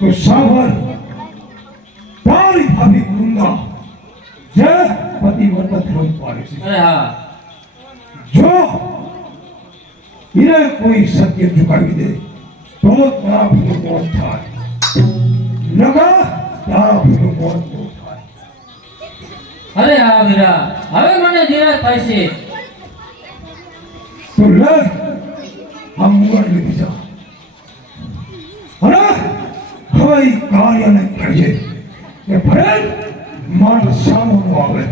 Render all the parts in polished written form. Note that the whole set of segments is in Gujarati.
તો સાવર તારી ભાભી વૃંદા જે પતિવ્રતા ધર્મ પાળે છે અરે હા જો એને કોઈ સત્ય ઝુકાવી દે તો તારા ભૂલું મોત થાય નગા તારા ભૂલું મોત ન થાય. અરે હા વીરા હવે મને નિરાશ થાય છે. તો લે આ મુગટ લીધી જા અને હવે ઈ કાર્યને કહેજે કે ભરેલ મારો સામો ન આવે.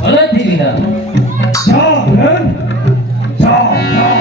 ભલેથી વીરા જા ભરેલ જા જા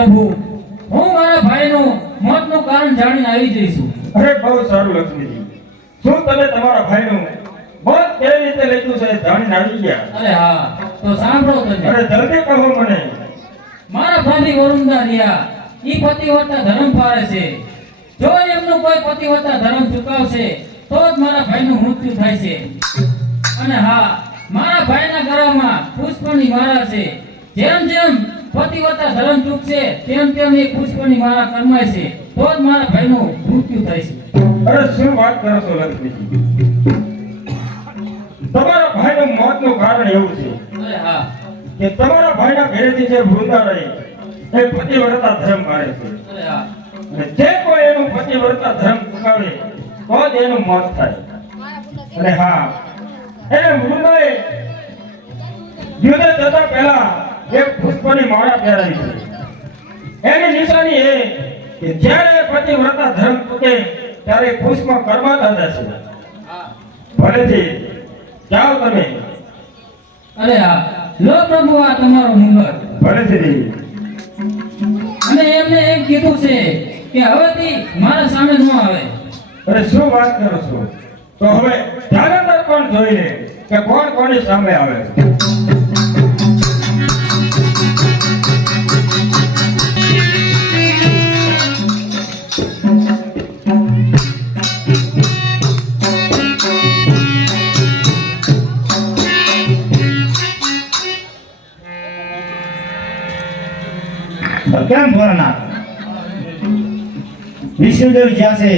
પ્રભુ હું મારા ભાઈનું મોતનું કારણ જાણીને આવી જઈશું. અરે બહુ સારું લક્ષ્મીજી, શું તમે તમારા ભાઈનું મોત કેવી રીતે લીધું છે જાણીને આવી ગયા? અરે હા તો સાંભળો તમે. અરે જલ્દી કહો મને. મારા ભાભી વરુણદા રહ્યા ઈ પતિવ્રતા ધર્મ પાળે છે. જો એમનું કોઈ પતિવ્રતા ધર્મ ચૂકવશે તો જ મારા ભાઈનું મૃત્યુ થાય છે. અને હા મારા ભાઈના ગળામાં પુષ્પની માળા છે. જેમ જેમ પતિવ્રતા ધર્મ ચૂકશે તેમ તેમ એ પુષ્પની માળા કરમાય છે તો જ મારા ભાઈનું મૃત્યુ થાય છે. અરે શું વાત કરો છો લક્ષ્મીજી? તમારા ભાઈનું મોતનું કારણ એવું છે અરે હા કે તમારા ભાઈના ઘરેથી જે વૃંદા રહી એ પતિવ્રતા ધર્મ પાળે છે. અરે હા અને જે કોઈ એનું પતિવ્રતા ધર્મ ચૂકાવે તો જ એનું મોત થાય. અને હા એને વૃંદાએ યુદ્ધ જતા પહેલા એક પુષ્પની માળા પહેરાવી છે. એની નિશાની એ કે જ્યારે પતિવ્રતા ધર્મ ચૂકે ત્યારે પુષ્પ કરમાતા જશે. ભલેથી જાઓ તમે. અરે હા લો પ્રભુ આ તમારો મુંગટ. ભલેથી. અને એમને એમ કીધું છે કે હવેથી મારા સામે ન આવે. અરે શું વાત કરો છો? તો હવે ધ્યાન કોણ જોઈ લે કે કોણ કોની સામે આવે. કેમ ભોળાનાથ? વિષ્ણુદેવ જ્યાં છે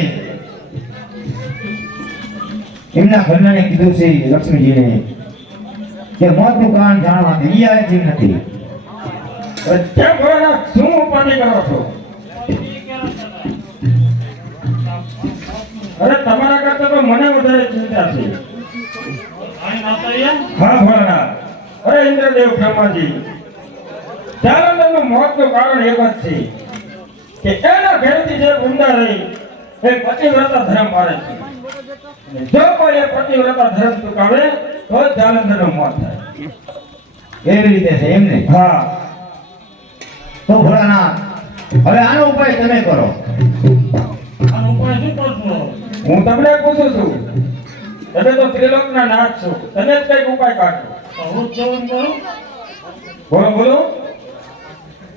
એમના ઘરનાને કીધું છે લક્ષ્મીજીને કે મોતનું કારણ જાણવા તૈયાર જ નથી. કેમ ભોળાનાથ શું ઉપાધિ કરો છો? અરે તમારા કરતા તો મને વધારે ચિંતા છે. હા ભોળાનાથ. અરે ઇન્દ્રદેવ બ્રહ્માજી, જાલંધરનું મોતનું કારણ એક જ છે કે એના ઘરેથી જે વૃંદા રહી એ પતિવ્રતા ધર્મ પાળે છે. અને જો કોઈ એ પતિવ્રતા ધર્મ ચૂકાવે તો જ જાલંધરનું મોત થાય. એવી રીતે છે એમને? હા. તો ભોળાનાથ હવે આનો ઉપાય તમે કરો. આનો ઉપાય શું કરશો? હું તમને પૂછું છું, તમે તો ત્રિલોકના નાથ છો, તમે જ કઈક ઉપાય કાઢો. હું જવું કરું. બોલો બોલો.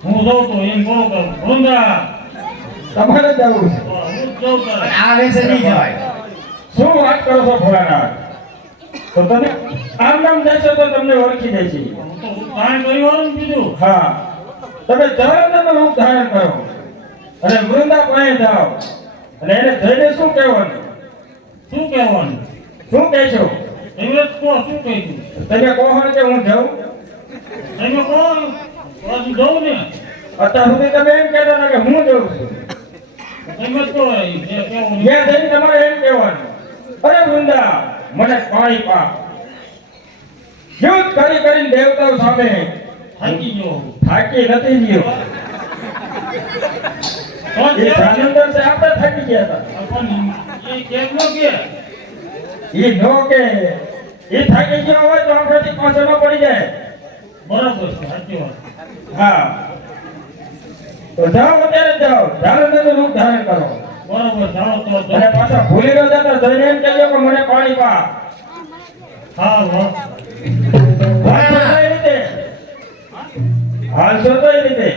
હું જઉં તો એમ બોલો કરું. વૃંદા તમારે જવું છે. હું જઉં કરું. આ વેસે નહીં જવાય. શું વાત કરો છો ભોળાનાથ? તો તમે આમ નામ જશો તો તમને ઓળખી જશે. હું તો ધારણ કર્યું કીધું. હા, તમે જાલંધરનું રૂપ ધારણ કરો અને વૃંદા પાસે જાઓ અને એને જઈને શું કહેવાનું? શું કહેવાનું? શું કહેશો? એમને તો શું કહ્યું? તમે કહો કે હું જાઉં? તમે કોણ? હું જઉં ને. અત્યાર સુધી તમે એમ કહેતા હતા કે હું જાઉં છું. તમે તો જે કેવું ત્યાં જઈને તમારે એમ કહેવાનું, અરે વૃંદા મને પાણી પા. યુદ્ધ કરી કરીને દેવતાઓ સામે થાકી ગયો થાકી નથી ગયો. એ જાલંધર છે આપણે થાકી ગયા હતા. પણ એ કેમનો કે એ નો કે એ થાકી ગયો હોય તો આપણાથી પાછળ ન પડી જાય. બરાબર છે સાચી વાત હા તો જાઓ અત્યારે જાઓ જાલંધરનું રૂપ ધારણ કરો બરાબર જાણો તો અને પાછા ભૂલી ન જતા જઈને એમ કહેજો કે મને પાણી પા. હા વાહ હાલશો તો એ રીતે હાલશો તો એ રીતે.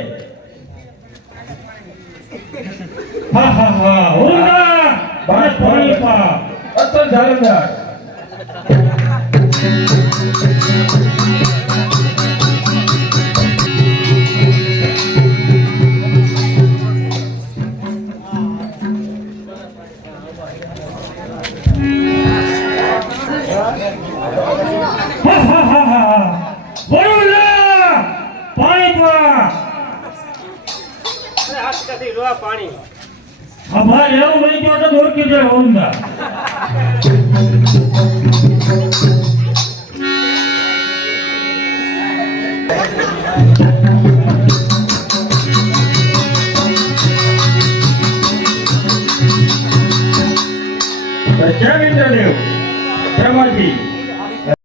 હા હા હા ઓરડા બસ પાણી પા અસલ જાલંધર. હા હા હા હા ઓરડા પાણી પા હા ભાઈ એવું લઈ ગયો તો ઓળખી જાય ઓરડા કેમ ઇન્દ્રદેવ બ્રહ્માજી